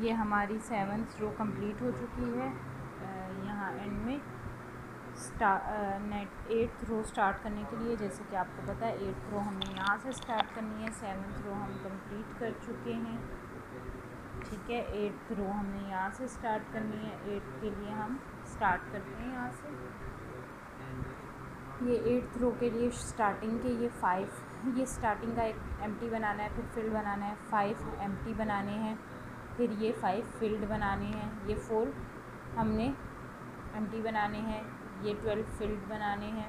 ये हमारी 7th रो complete हो चुकी है। यहाँ एंड में नेट 8th रो स्टार्ट करने के लिए, जैसे कि आपको पता है 8th रो हमें यहाँ से स्टार्ट करनी है। 7th रो हम कंप्लीट कर चुके हैं, ठीक है। 8th रो हमने यहाँ से स्टार्ट करनी है। 8 के लिए हम स्टार्ट करते हैं यहाँ से। ये 8th रो के लिए स्टार्टिंग के ये 5, ये स्टार्टिंग का एक एम्प्टी बनाना है, फिर फिल्ड बनाना है, 5 एम्प्टी बनाने हैं, फिर ये 5 फिल्ड बनाने हैं, ये 4 हमने एम्प्टी बनाने हैं, ये 12 फिल्ड बनाने हैं।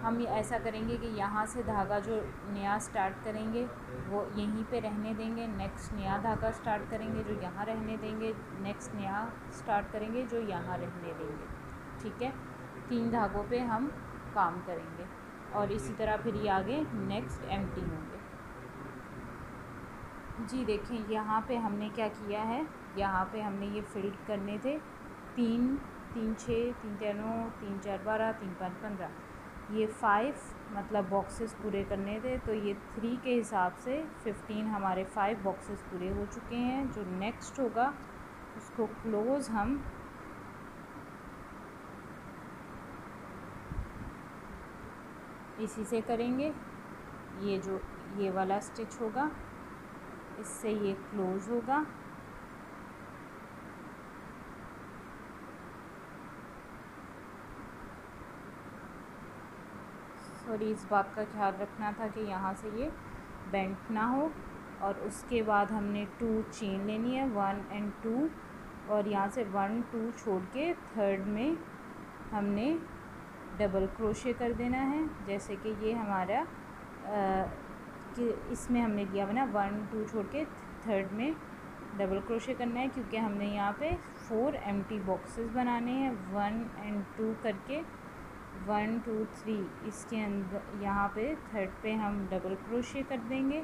हम ये ऐसा करेंगे कि यहाँ से धागा जो नया स्टार्ट करेंगे वो यहीं पे रहने देंगे, नेक्स्ट नया धागा स्टार्ट करेंगे जो यहाँ रहने देंगे, नेक्स्ट नया स्टार्ट करेंगे जो यहाँ रहने देंगे, ठीक है। 3 धागों पे हम काम करेंगे और इसी तरह फिर ये आगे नेक्स्ट एम्प्टी होंगे। जी देखें, यहाँ पे हमने क्या किया है, यहाँ पे हमने ये फिल्ड करने थे 3 3 6 3 3 9 3 4 12 3 5 15, ये 5 मतलब बॉक्सेस पूरे करने थे, तो ये 3 के हिसाब से 15 हमारे 5 बॉक्सेस पूरे हो चुके हैं। जो नेक्स्ट होगा उसको क्लोज़ हम इसी से करेंगे। ये जो ये वाला स्टिच होगा इससे ये क्लोज़ होगा, सॉरी इस बात का ख्याल रखना था कि यहाँ से ये बेंट ना हो। और उसके बाद हमने 2 चेन लेनी है, 1 और 2, और यहाँ से 1 2 छोड़ के 3rd में हमने डबल क्रोशे कर देना है। जैसे कि ये हमारा कि इसमें हमने लिया हुआ ना 1 2 छोड़ के 3rd में डबल क्रोशे करना है, क्योंकि हमने यहाँ पे 4 एम्प्टी बॉक्सेस बनाने हैं। 1 और 2 करके 1 2 3 इसके अंदर यहाँ पे 3rd पे हम डबल क्रोशे कर देंगे।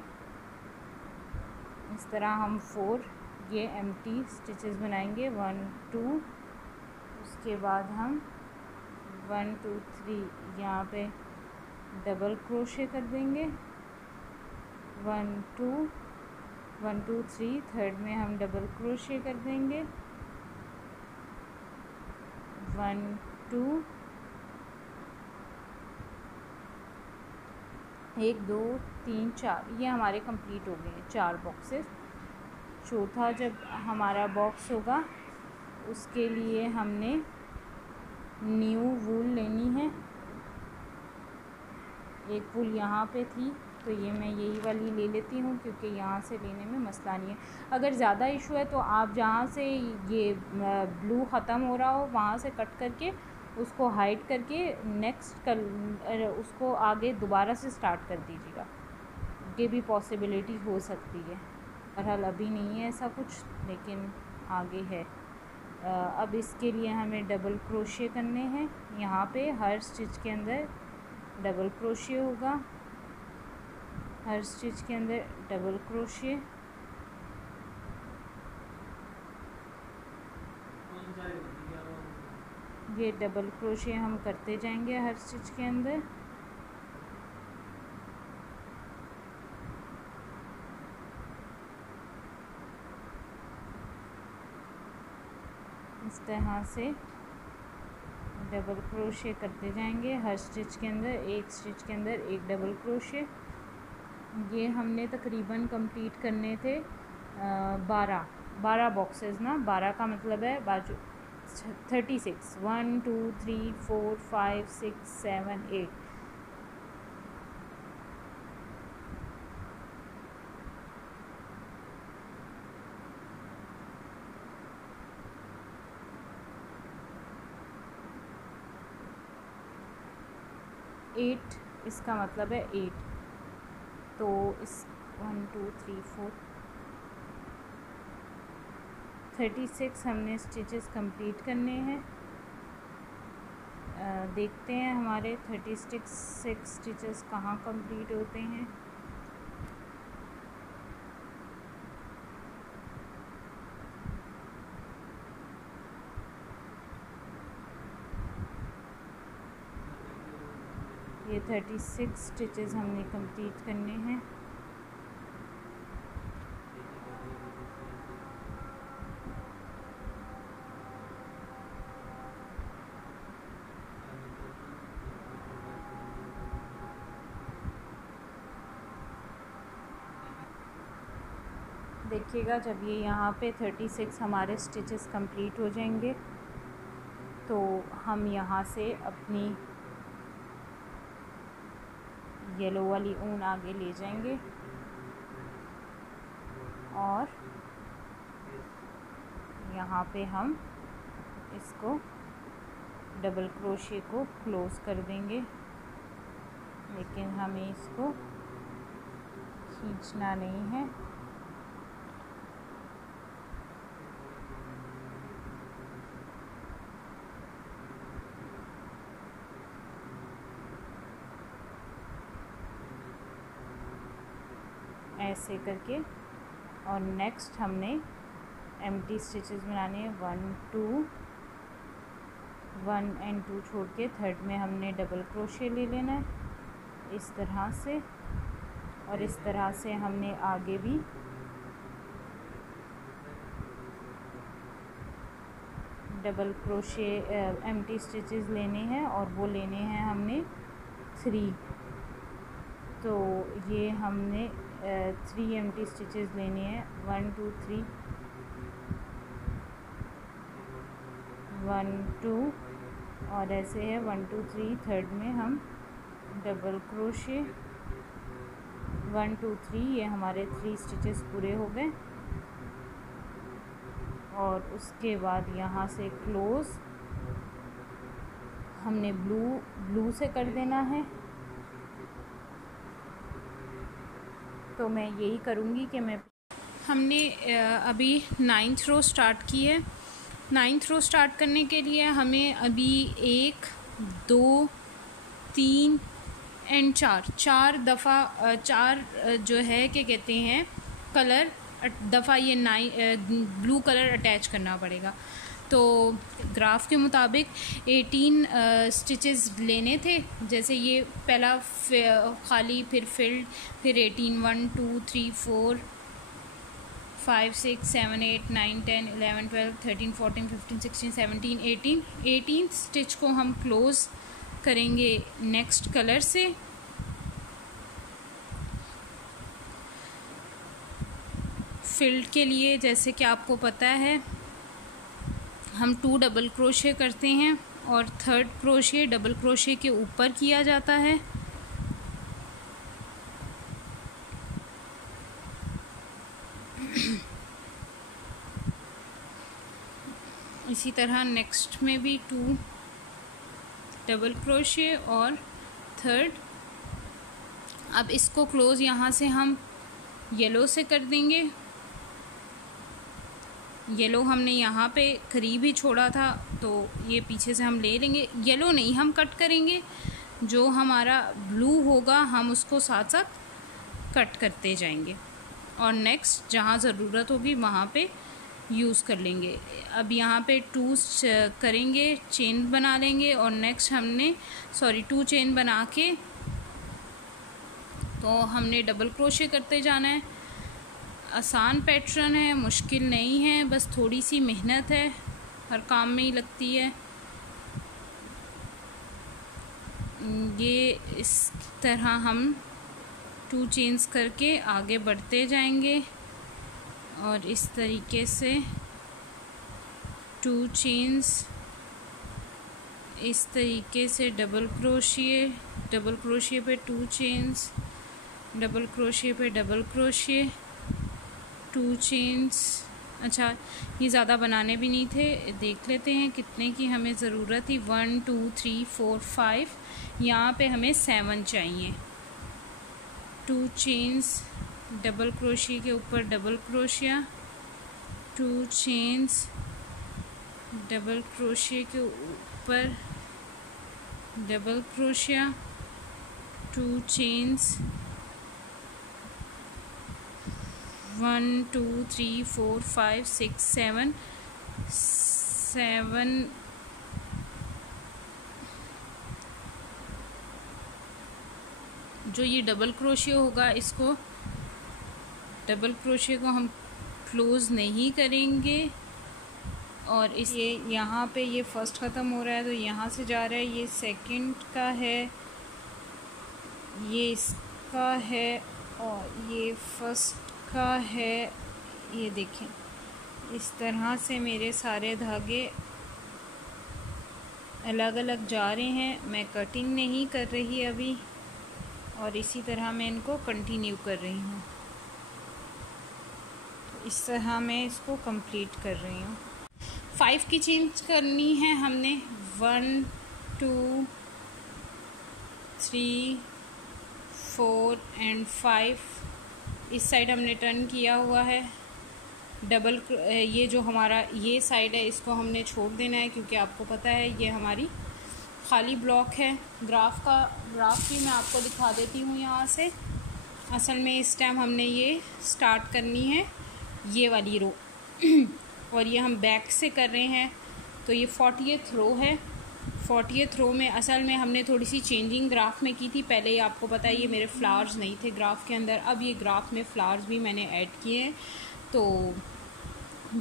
इस तरह हम 4 ये एम्प्टी स्टिचेस बनाएंगे, 1 2, उसके बाद हम 1 2 3 यहाँ पे डबल क्रोशे कर देंगे। 1 2 1 2 3 3rd में हम डबल क्रोशे कर देंगे। 1 2 1 2 3 4, ये हमारे कंप्लीट हो गए हैं 4 बॉक्सेस। चौथा जब हमारा बॉक्स होगा उसके लिए हमने न्यू वूल लेनी है। एक वूल यहाँ पे थी तो ये मैं यही वाली ले लेती हूँ, क्योंकि यहाँ से लेने में मसला नहीं है। अगर ज़्यादा इशू है तो आप जहाँ से ये ब्लू ख़त्म हो रहा हो वहाँ से कट करके उसको हाइड करके नेक्स्ट उसको आगे दोबारा से स्टार्ट कर दीजिएगा, ये भी पॉसिबिलिटी हो सकती है। बहरहाल अभी नहीं है ऐसा कुछ, लेकिन आगे है। अब इसके लिए हमें डबल क्रोशे करने हैं। यहाँ पे हर स्टिच के अंदर डबल क्रोशे होगा, हर स्टिच के अंदर डबल क्रोशे। ये डबल क्रोशे हम करते जाएंगे हर स्टिच के अंदर। इस तरह से डबल क्रोशे करते जाएंगे हर स्टिच के अंदर, एक स्टिच के अंदर एक डबल क्रोशे। ये हमने तकरीबन कंप्लीट करने थे 12 बॉक्सेस ना, 12 का मतलब है बाजू 36, 1 2 3 4 5 6 7 8। इसका मतलब है 8, तो इस 1 2 3 4 36 हमने स्टिचेस कंप्लीट करने हैं। देखते हैं हमारे 36 स्टिचेस कहाँ कंप्लीट होते हैं। ये 36 स्टिचेस हमने कंप्लीट करने हैं। देखिएगा जब ये यहाँ पे 36 हमारे स्टिचेस कंप्लीट हो जाएंगे तो हम यहाँ से अपनी येलो वाली ऊन आगे ले जाएंगे और यहाँ पे हम इसको डबल क्रोशे को क्लोज़ कर देंगे, लेकिन हमें इसको खींचना नहीं है। ऐसे करके और नेक्स्ट हमने एम्प्टी स्टिचेस बनाने हैं 1 एंड 2 छोड़ के थर्ड में हमने डबल क्रोशे ले लेना है इस तरह से, और इस तरह से हमने आगे भी डबल क्रोशे एम्प्टी स्टिचेस लेने हैं और वो लेने हैं हमने 3। तो ये हमने 3 एम्प्टी स्टिचेस लेने हैं 1 2 3 1 2 और ऐसे है 1 2 3। थर्ड में हम डबल क्रोशे 1 2 3, ये हमारे 3 स्टिचेस पूरे हो गए। और उसके बाद यहाँ से क्लोज़ हमने ब्लू से कर देना है। तो मैं यही करूँगी कि हमने अभी 9th रो स्टार्ट की है। 9th रो स्टार्ट करने के लिए हमें अभी 1 2 3 एंड 4 दफ़ा 4 जो है क्या कहते हैं कलर दफ़ा ये ब्लू कलर अटैच करना पड़ेगा। तो ग्राफ के मुताबिक 18 स्टिचेस लेने थे, जैसे ये पहला खाली फिर फिल्ड फिर 18 1 2 3 4 5 6 7 8 9 10 11 12 13 14 15 16 17 18 स्टिच को हम क्लोज़ करेंगे नेक्स्ट कलर से। फिल्ड के लिए जैसे कि आपको पता है हम 2 डबल क्रोशे करते हैं और थर्ड क्रोशे डबल क्रोशे के ऊपर किया जाता है। इसी तरह नेक्स्ट में भी 2 डबल क्रोशे और थर्ड। अब इसको क्लोज़ यहाँ से हम येलो से कर देंगे। येलो हमने यहाँ पे करीब ही छोड़ा था तो ये पीछे से हम ले लेंगे। येलो नहीं हम कट करेंगे, जो हमारा ब्लू होगा हम उसको साथ साथ कट करते जाएंगे और नेक्स्ट जहाँ ज़रूरत होगी वहाँ पे यूज़ कर लेंगे। अब यहाँ पे 2 करेंगे, चेन बना लेंगे और नेक्स्ट हमने 2 चेन बना के तो हमने डबल क्रोशे करते जाना है। आसान पैटर्न है, मुश्किल नहीं है, बस थोड़ी सी मेहनत है, हर काम में ही लगती है। ये इस तरह हम 2 चेन्स करके आगे बढ़ते जाएंगे और इस तरीके से 2 चेन्स, इस तरीके से डबल क्रोशिए पे 2 चेन्स, डबल क्रोशिए पे डबल क्रोशिए 2 चेन्स। अच्छा ये ज़्यादा बनाने भी नहीं थे, देख लेते हैं कितने की हमें ज़रूरत थी। 1 2 3 4 5, यहाँ पे हमें 7 चाहिए। 2 चेन्स, डबल क्रोशिया के ऊपर double crochet, 2 chains, double crochet के ऊपर डबल क्रोशिया, 2 चेन्स, 1 2 3 4 5 6 7 जो ये डबल क्रोशिया होगा, इसको डबल क्रोशिया को हम क्लोज़ नहीं करेंगे और इस ये यहाँ पे ये फर्स्ट ख़त्म हो रहा है तो यहाँ से जा रहा है, ये सेकंड का है, ये इसका है और ये फर्स्ट का है, ये देखें, इस तरह से मेरे सारे धागे अलग अलग जा रहे हैं। मैं कटिंग नहीं कर रही अभी, और इसी तरह मैं इनको कंटिन्यू कर रही हूँ। तो इस तरह मैं इसको कंप्लीट कर रही हूँ। 5 की चेंज करनी है हमने। 1 2 3 4 एंड 5 इस साइड हमने टर्न किया हुआ है। डबल ये जो हमारा ये साइड है इसको हमने छोड़ देना है, क्योंकि आपको पता है ये हमारी खाली ब्लॉक है। ग्राफ भी मैं आपको दिखा देती हूँ यहाँ से। असल में इस टाइम हमने ये स्टार्ट करनी है ये वाली रो और ये हम बैक से कर रहे हैं। तो ये 40th रो है। 40th रो में असल में हमने थोड़ी सी चेंजिंग ग्राफ में की थी। पहले ही आपको पता है ये मेरे फ्लावर्स नहीं थे ग्राफ के अंदर, अब ये ग्राफ में फ्लावर्स भी मैंने ऐड किए हैं। तो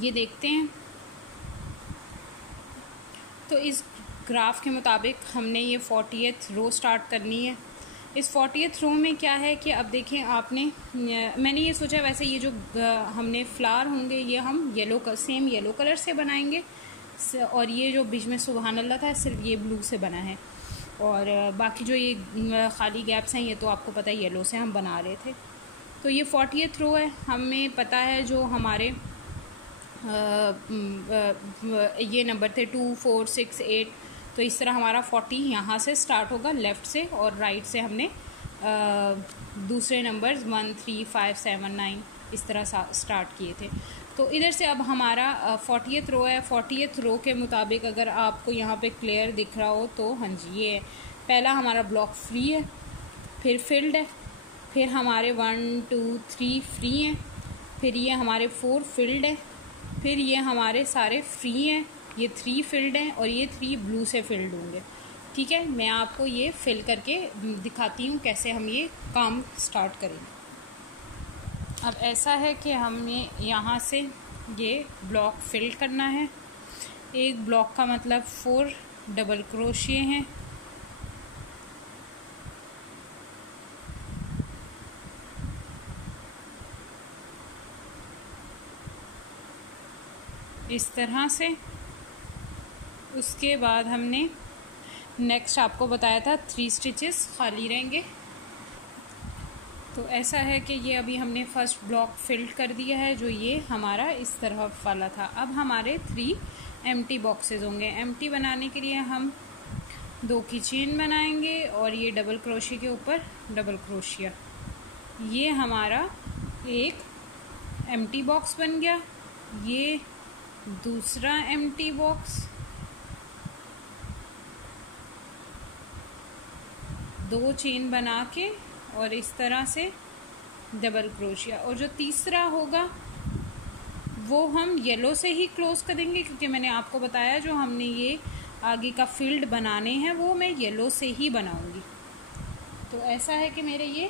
ये देखते हैं। तो इस ग्राफ के मुताबिक हमने ये 40th रो स्टार्ट करनी है। इस 40th रो में क्या है कि अब देखें आपने, मैंने ये सोचा वैसे ये जो हमने फ्लावर होंगे ये हम सेम येलो कलर से बनाएंगे, और ये जो बीच में सुबहान अल्लाह था सिर्फ ये ब्लू से बना है, और बाकी जो ये खाली गैप्स हैं ये तो आपको पता है येलो से हम बना रहे थे। तो ये 40th रो है। हमें पता है जो हमारे ये नंबर थे 2 4 6 8, तो इस तरह हमारा 40 यहाँ से स्टार्ट होगा लेफ़्ट से, और राइट से हमने दूसरे नंबर्स 1 3 5 7 9 इस तरह स्टार्ट किए थे। तो इधर से अब हमारा 40th रो है। 40th रो के मुताबिक अगर आपको यहाँ पे क्लियर दिख रहा हो तो हाँ जी ये पहला हमारा ब्लॉक फ्री है, फिर फिल्ड है, फिर हमारे 1 2 3 फ्री हैं, फिर ये हमारे 4 फिल्ड है, फिर ये हमारे सारे फ्री हैं, ये 3 फिल्ड हैं, और ये 3 ब्लू से फिल्ड होंगे। ठीक है, मैं आपको ये फिल करके दिखाती हूँ कैसे हम ये काम स्टार्ट करेंगे। अब ऐसा है कि हमें यहाँ से ये ब्लॉक फिल करना है। एक ब्लॉक का मतलब 4 डबल क्रोशिये हैं। इस तरह से। उसके बाद हमने नेक्स्ट आपको बताया था 3 स्टिचेस खाली रहेंगे। तो ऐसा है कि ये अभी हमने फर्स्ट ब्लॉक फिल कर दिया है जो ये हमारा इस तरह वाला था। अब हमारे 3 एम्प्टी बॉक्सेस होंगे। एम्प्टी बनाने के लिए हम 2 की चेन बनाएंगे और ये डबल क्रोशिया के ऊपर डबल क्रोशिया। ये हमारा एक एम्प्टी बॉक्स बन गया। ये दूसरा एम्प्टी बॉक्स, 2 चेन बना के और इस तरह से डबल क्रोशिया। और जो तीसरा होगा वो हम येलो से ही क्लोज करेंगे, क्योंकि मैंने आपको बताया जो हमने ये आगे का फील्ड बनाने हैं वो मैं येलो से ही बनाऊंगी। तो ऐसा है कि मेरे ये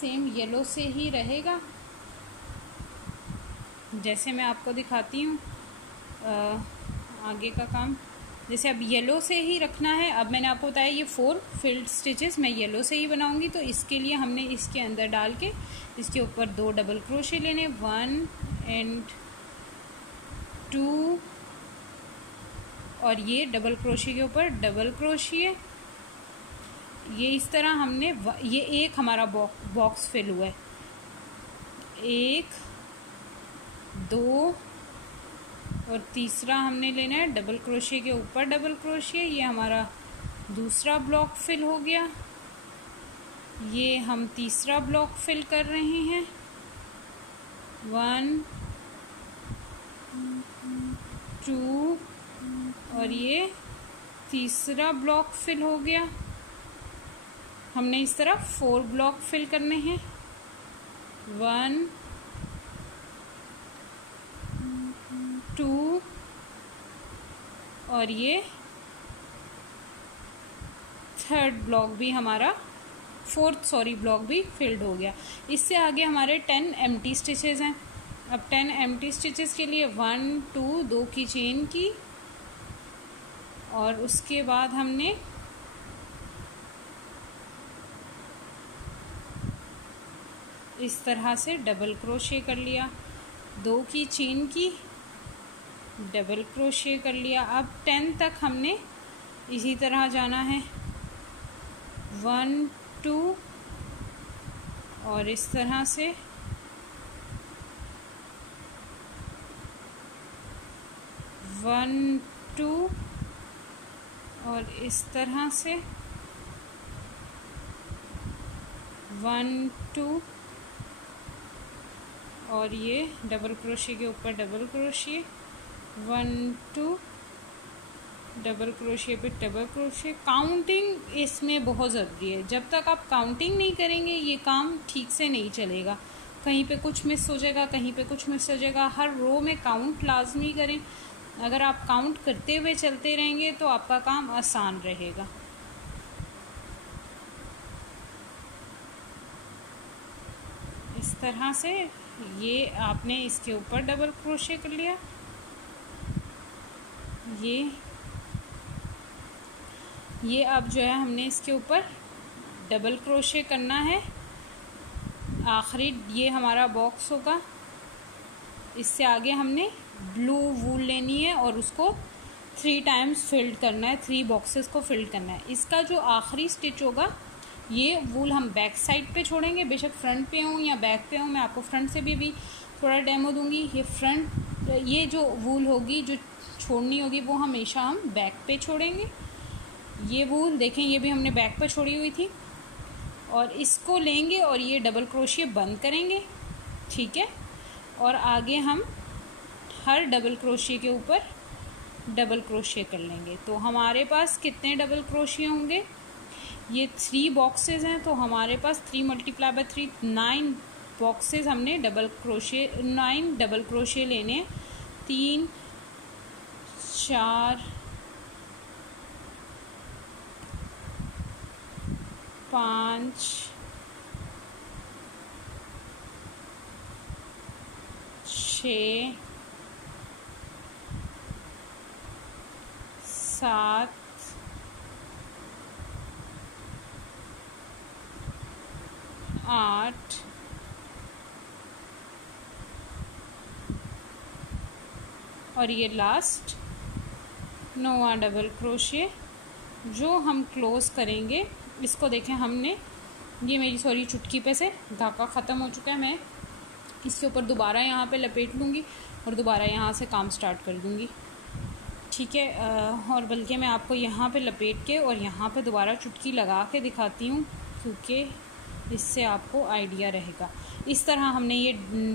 सेम येलो से ही रहेगा, जैसे मैं आपको दिखाती हूँ आगे का काम। जैसे अब येलो से ही रखना है। अब मैंने आपको बताया ये 4 फिल्ड स्टिचेस मैं येलो से ही बनाऊंगी। तो इसके लिए हमने इसके अंदर डाल के इसके ऊपर 2 डबल क्रोशे लेने, 1 एंड 2, और ये डबल क्रोशे के ऊपर डबल क्रोशिए। ये इस तरह हमने ये एक हमारा बॉक्स फिल हुआ है। 1 2 और तीसरा हमने लेना है डबल क्रोशिए के ऊपर डबल क्रोशिए। ये हमारा दूसरा ब्लॉक फिल हो गया। ये हम तीसरा ब्लॉक फिल कर रहे हैं, 1 2, और ये तीसरा ब्लॉक फिल हो गया। हमने इस तरह 4 ब्लॉक फिल करने हैं, 1 2, और ये थर्ड ब्लॉक भी हमारा ब्लॉक भी फिल्ड हो गया। इससे आगे हमारे 10 एम्प्टी स्टिचेस हैं। अब 10 एम्प्टी स्टिचेस के लिए 1 2 2 की चेन की, और उसके बाद हमने इस तरह से डबल क्रोशे कर लिया। 2 की चेन की, डबल क्रोशे कर लिया। अब 10 तक हमने इसी तरह जाना है, 1 2 और इस तरह से 1 2 और इस तरह से 1 2 और ये डबल क्रोशे के ऊपर डबल क्रोशे, 1 2 डबल क्रोशे पे डबल क्रोशे। काउंटिंग इसमें बहुत ज़रूरी है। जब तक आप काउंटिंग नहीं करेंगे ये काम ठीक से नहीं चलेगा। कहीं पे कुछ मिस हो जाएगा, कहीं पे कुछ मिस हो जाएगा। हर रो में काउंट लाजमी करें। अगर आप काउंट करते हुए चलते रहेंगे तो आपका काम आसान रहेगा। इस तरह से ये आपने इसके ऊपर डबल क्रोशे कर लिया। ये अब जो है हमने इसके ऊपर डबल क्रोशे करना है। आखिरी ये हमारा बॉक्स होगा। इससे आगे हमने ब्लू वूल लेनी है और उसको 3 टाइम्स फिल्ड करना है, 3 बॉक्सेस को फिल्ड करना है। इसका जो आखिरी स्टिच होगा ये वूल हम बैक साइड पे छोड़ेंगे, बेशक फ्रंट पे हो या बैक पे हो। मैं आपको फ्रंट से भी अभी थोड़ा डेमो दूंगी। ये जो वूल होगी जो छोड़नी होगी वो हमेशा हम बैक पे छोड़ेंगे। ये वूल देखें, ये भी हमने बैक पे छोड़ी हुई थी और इसको लेंगे और ये डबल क्रोशिया बंद करेंगे, ठीक है। और आगे हम हर डबल क्रोशिया के ऊपर डबल क्रोशिया कर लेंगे। तो हमारे पास कितने डबल क्रोशिया होंगे? ये 3 बॉक्सेस हैं तो हमारे पास 3 × 3 9 बॉक्सेस हमने 9 डबल क्रोशिया लेने। 3 4 5 6 7 8 और ये लास्ट 9वां डबल क्रोशिया जो हम क्लोज़ करेंगे। इसको देखें, हमने ये मेरी चुटकी पे से धागा ख़त्म हो चुका है। मैं इसके ऊपर दोबारा यहाँ पे लपेट लूँगी और दोबारा यहाँ से काम स्टार्ट कर दूँगी, ठीक है। और बल्कि मैं आपको यहाँ पे लपेट के और यहाँ पे दोबारा चुटकी लगा के दिखाती हूँ क्योंकि इससे आपको आइडिया रहेगा। इस तरह हमने ये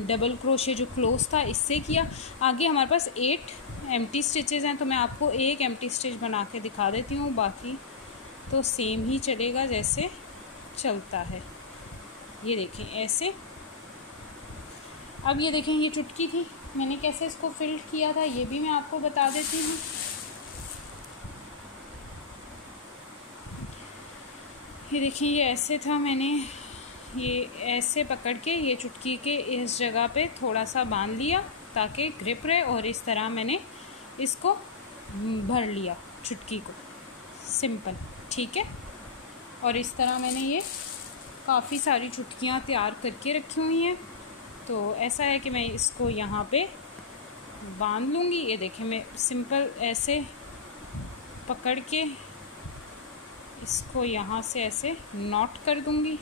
डबल क्रोशिया जो क्लोज था इससे किया। आगे हमारे पास 8 एम्प्टी स्टिचेस हैं तो मैं आपको एक एम्प्टी स्टिच बना के दिखा देती हूँ, बाकी तो सेम ही चलेगा जैसे चलता है। ये देखें ऐसे। अब ये देखें, ये चुटकी थी, मैंने कैसे इसको फिल किया था ये भी मैं आपको बता देती हूँ। ये देखिए, ये ऐसे था, मैंने ये ऐसे पकड़ के ये चुटकी के इस जगह पे थोड़ा सा बांध लिया ताकि ग्रिप रहे और इस तरह मैंने इसको भर लिया चुटकी को, सिंपल, ठीक है। और इस तरह मैंने ये काफ़ी सारी चुटकियाँ तैयार करके रखी हुई हैं। तो ऐसा है कि मैं इसको यहाँ पे बांध लूँगी। ये देखें, मैं सिंपल ऐसे पकड़ के इसको यहाँ से ऐसे नॉट कर दूँगी,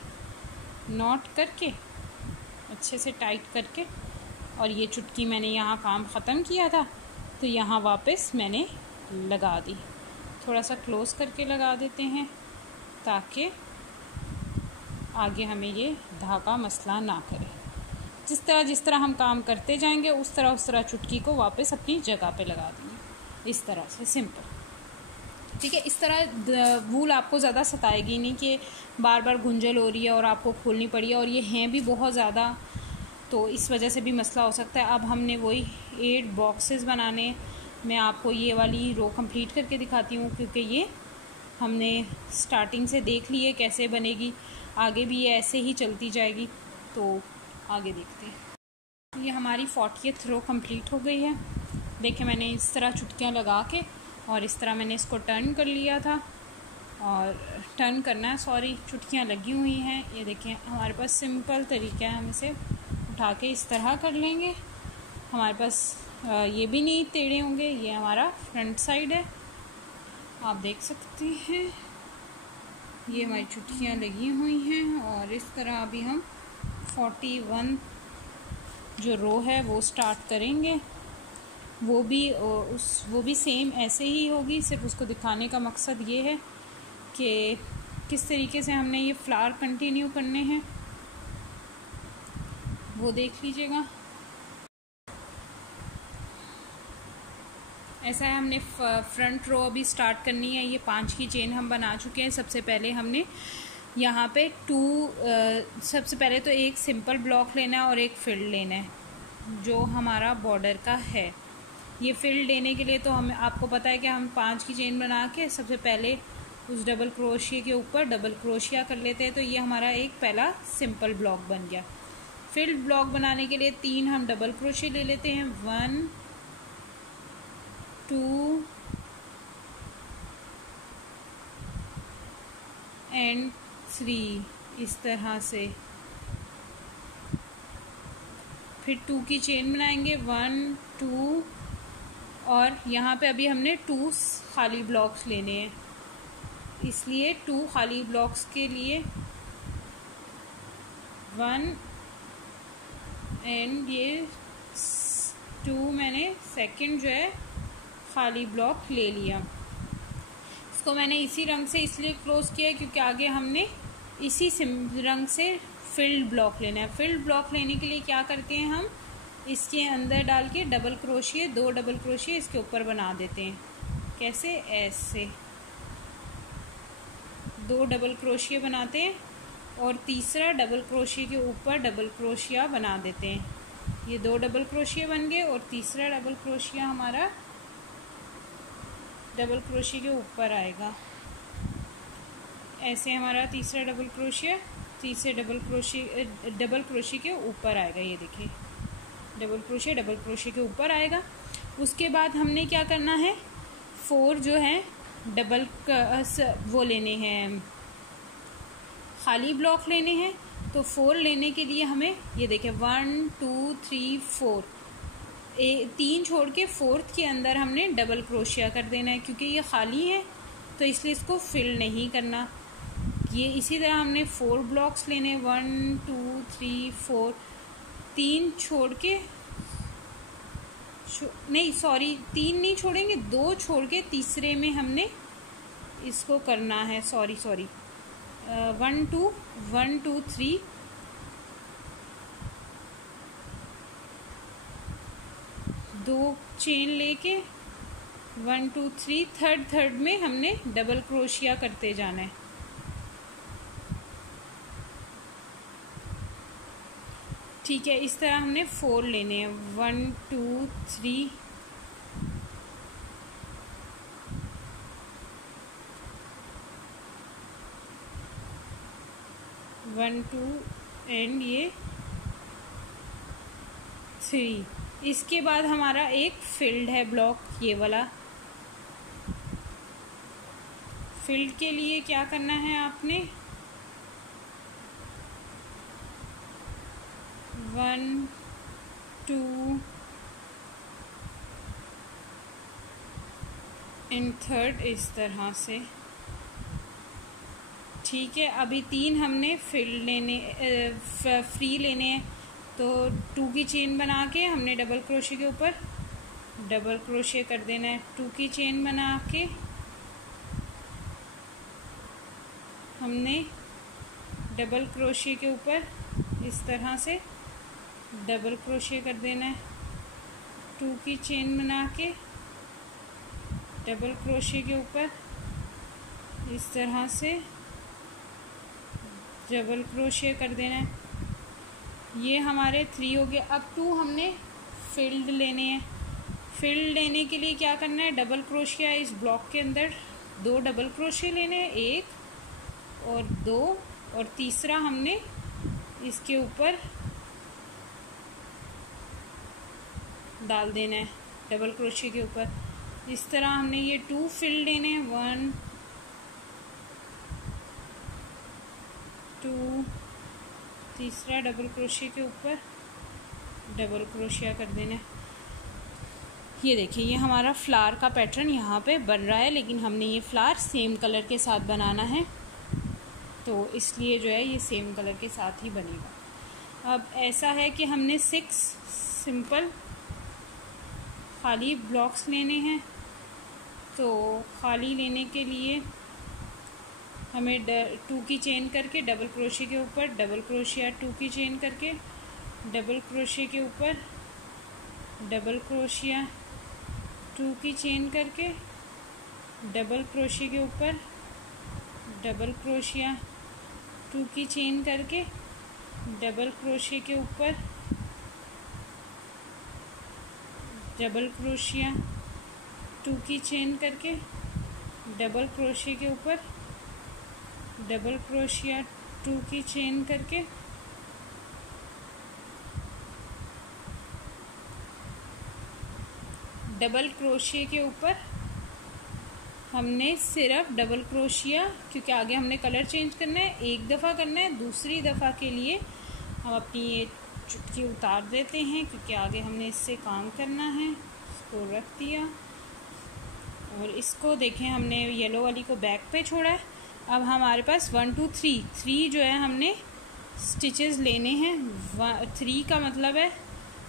नॉट करके अच्छे से टाइट करके। और ये चुटकी मैंने यहाँ काम ख़त्म किया था तो यहाँ वापस मैंने लगा दी। थोड़ा सा क्लोज़ करके लगा देते हैं ताकि आगे हमें ये धागा मसला ना करे। जिस तरह हम काम करते जाएंगे उस तरह चुटकी को वापस अपनी जगह पे लगा देंगे, इस तरह से, सिंपल, ठीक है। इस तरह वूल आपको ज़्यादा सताएगी नहीं कि बार बार गुंजल हो रही है और आपको खोलनी पड़ी है, और ये हैं भी बहुत ज़्यादा तो इस वजह से भी मसला हो सकता है। अब हमने वही 8 बॉक्सेस बनाने। मैं आपको ये वाली रो कंप्लीट करके दिखाती हूँ क्योंकि ये हमने स्टार्टिंग से देख ली है कैसे बनेगी, आगे भी ये ऐसे ही चलती जाएगी। तो आगे देखते हैं। ये हमारी 40th रो कंप्लीट हो गई है। देखिए, मैंने इस तरह चुटकियाँ लगा के और इस तरह मैंने इसको टर्न कर लिया था, और टर्न करना है, सॉरी, चुटकियाँ लगी हुई हैं। ये देखें, हमारे पास सिंपल तरीका है, हम इसे उठा के इस तरह कर लेंगे हमारे पास ये भी नहीं टेढ़े होंगे। ये हमारा फ्रंट साइड है, आप देख सकते हैं। ये हमारी चुटकियाँ लगी हुई हैं और इस तरह अभी हम 41 जो रो है वो स्टार्ट करेंगे। वो भी सेम ऐसे ही होगी, सिर्फ उसको दिखाने का मकसद ये है कि किस तरीके से हमने ये फ्लावर कंटिन्यू करने हैं, वो देख लीजिएगा। ऐसा है, हमने फ्रंट रो अभी स्टार्ट करनी है। ये 5 की चेन हम बना चुके हैं। सबसे पहले हमने यहाँ पे सबसे पहले तो एक सिंपल ब्लॉक लेना है और एक फिल्ड लेना है जो हमारा बॉर्डर का है। ये फिल्ड लेने के लिए तो हमें, आपको पता है कि हम 5 की चेन बना के सबसे पहले उस डबल क्रोशिया के ऊपर डबल क्रोशिया कर लेते हैं। तो ये हमारा एक पहला सिंपल ब्लॉक बन गया। फिल्ड ब्लॉक बनाने के लिए 3 हम डबल क्रोशिया ले लेते हैं, 1 2 एंड 3, इस तरह से। फिर 2 की चेन बनाएंगे, 1 2, और यहाँ पे अभी हमने 2 खाली ब्लॉक्स लेने हैं, इसलिए 2 खाली ब्लॉक्स के लिए 1 एंड ये 2 मैंने सेकंड जो है खाली ब्लॉक ले लिया। इसको मैंने इसी रंग से इसलिए क्लोज किया है क्योंकि आगे हमने इसी रंग से फिल्ड ब्लॉक लेना है। फिल्ड ब्लॉक लेने के लिए क्या करते हैं, हम इसके अंदर डाल के डबल क्रोशिया, 2 डबल क्रोशिया इसके ऊपर बना देते हैं। कैसे? ऐसे 2 डबल क्रोशिया बनाते हैं और तीसरा डबल क्रोशिया के ऊपर डबल क्रोशिया बना देते हैं। ये 2 डबल क्रोशिया बन गए और तीसरा डबल क्रोशिया हमारा डबल क्रोशिया के ऊपर आएगा। ऐसे हमारा तीसरा डबल क्रोशिया तीसरे डबल क्रोशिया के ऊपर आएगा। ये देखिए, डबल क्रोशिया के ऊपर आएगा। उसके बाद हमने क्या करना है, 4 जो है डबल वो लेने हैं, खाली ब्लॉक लेने हैं। तो 4 लेने के लिए हमें ये देखिए 1 2 3 4, 3 छोड़ के 4th के अंदर हमने डबल क्रोशिया कर देना है क्योंकि ये खाली है तो इसलिए इसको फिल नहीं करना। ये इसी तरह हमने 4 ब्लॉक्स लेने, 1 2 3 4, 3 छोड़ के नहीं, सॉरी 3 नहीं छोड़ेंगे, 2 छोड़ के तीसरे में हमने इसको करना है। सॉरी 1 2 3, 2 चेन लेके 1 2 3, थर्ड में हमने डबल क्रोशिया करते जाना है। ठीक है, इस तरह हमने 4 लेने हैं, 1 2 3, 1 2 एंड ये 3। इसके बाद हमारा एक फिल्ड है ब्लॉक, ये वाला। फिल्ड के लिए क्या करना है आपने, 1 2 एंड थर्ड, इस तरह से। ठीक है, अभी 3 हमने फिल्ड लेने फ्री लेने हैं। तो 2 की चेन बना के हमने डबल क्रोशिया के ऊपर डबल क्रोशिया कर देना है। 2 की चेन बना के हमने डबल क्रोशिया के ऊपर इस तरह से डबल क्रोशिया कर देना है। 2 की चेन बना के डबल क्रोशिया के ऊपर इस तरह से डबल क्रोशिया कर देना है। ये हमारे 3 हो गए। अब 2 हमने फिल्ड लेने हैं। फिल्ड लेने के लिए क्या करना है, डबल क्रोशिया इस ब्लॉक के अंदर 2 डबल क्रोशिया लेने हैं, 1 और 2, और तीसरा हमने इसके ऊपर डाल देना है डबल क्रोशिया के ऊपर। इस तरह हमने ये 2 फिल्ड लेने हैं, 1 2, तीसरा डबल क्रोशिया के ऊपर डबल क्रोशिया कर देना है। ये देखिए, ये हमारा फ्लावर का पैटर्न यहाँ पे बन रहा है, लेकिन हमने ये फ्लावर सेम कलर के साथ बनाना है, तो इसलिए जो है ये सेम कलर के साथ ही बनेगा। अब ऐसा है कि हमने 6 सिंपल खाली ब्लॉक्स लेने हैं, तो खाली लेने के लिए हमें 2 की चेन करके डबल क्रोशे के ऊपर डबल क्रोशिया, 2 की चेन करके डबल क्रोशे के ऊपर डबल क्रोशिया, 2 की चेन करके डबल क्रोशे के ऊपर डबल क्रोशिया, 2 की चेन करके डबल क्रोशे के ऊपर डबल क्रोशिया, 2 की चेन करके डबल क्रोशे के ऊपर डबल क्रोशिया, 2 की चेन करके डबल क्रोशिया के ऊपर हमने सिर्फ डबल क्रोशिया, क्योंकि आगे हमने कलर चेंज करना है, एक दफ़ा करना है। दूसरी दफ़ा के लिए हम अपनी ये चुटकी उतार देते हैं, क्योंकि आगे हमने इससे काम करना है। इसको रख दिया और इसको देखें, हमने येलो वाली को बैक पे छोड़ा है। अब हमारे पास 1 2 3 जो है हमने स्टिचेस लेने हैं। 3 का मतलब है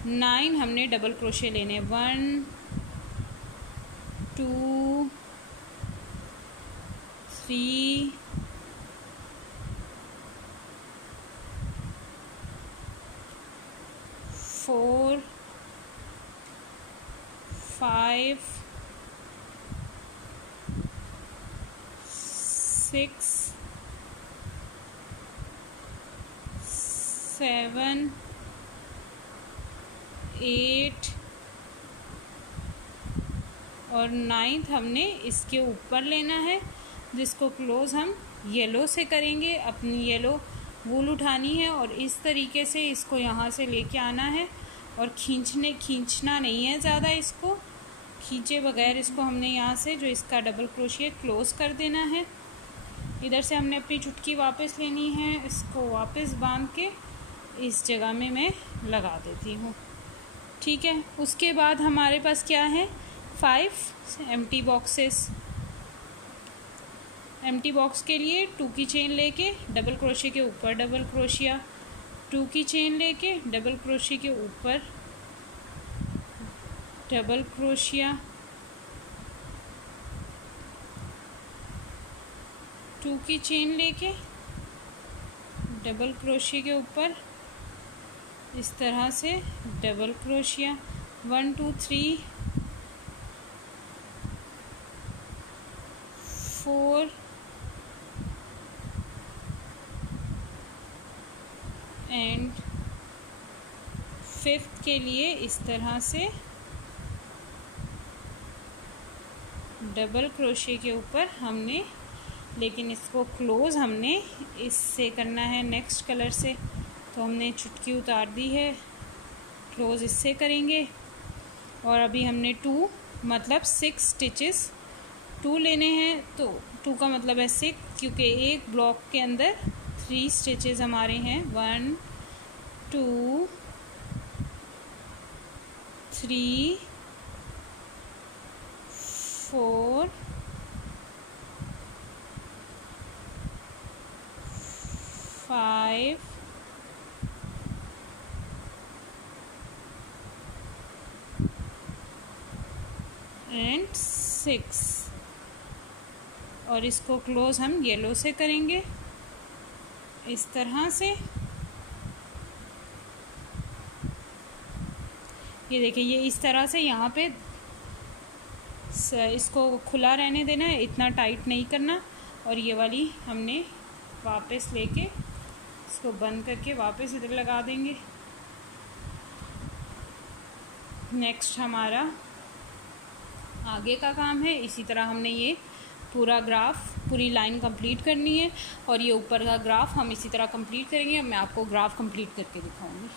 9 हमने डबल क्रोशे लेने हैं। 1 2 3 4 5 6 7 8 और 9th हमने इसके ऊपर लेना है, जिसको क्लोज हम येलो से करेंगे। अपनी येलो वूल उठानी है और इस तरीके से इसको यहाँ से लेके आना है और खींचना नहीं है ज़्यादा, इसको खींचे बगैर इसको हमने यहाँ से जो इसका डबल क्रोशिया क्लोज कर देना है। इधर से हमने अपनी चुटकी वापस लेनी है, इसको वापस बांध के इस जगह में मैं लगा देती हूँ। ठीक है, उसके बाद हमारे पास क्या है, 5 एम्प्टी बॉक्सेस। एम्प्टी बॉक्स के लिए 2 की चेन लेके डबल क्रोशे के ऊपर डबल क्रोशिया, 2 की चेन लेके डबल क्रोशे के ऊपर डबल क्रोशिया, 2 की चेन लेके डबल क्रोशे के ऊपर इस तरह से डबल क्रोशिया। 1 2 3 4 एंड 5th के लिए इस तरह से डबल क्रोशे के ऊपर हमने, लेकिन इसको क्लोज हमने इससे करना है नेक्स्ट कलर से, तो हमने चुटकी उतार दी है, क्लोज इससे करेंगे। और अभी हमने 2 मतलब 6 स्टिचेस 2 लेने हैं, तो 2 का मतलब है 6, क्योंकि एक ब्लॉक के अंदर 3 स्टिचेस हमारे हैं। 1 2 3 4 5 एंड 6 और इसको क्लोज हम येलो से करेंगे इस तरह से। ये देखिए, ये इस तरह से यहाँ पे इसको खुला रहने देना है, इतना टाइट नहीं करना। और ये वाली हमने वापस लेके इसको बंद करके वापस इधर लगा देंगे। नेक्स्ट हमारा आगे का काम है। इसी तरह हमने ये पूरा ग्राफ, पूरी लाइन कंप्लीट करनी है और ये ऊपर का ग्राफ हम इसी तरह कंप्लीट करेंगे। मैं आपको ग्राफ कंप्लीट करके दिखाऊंगी।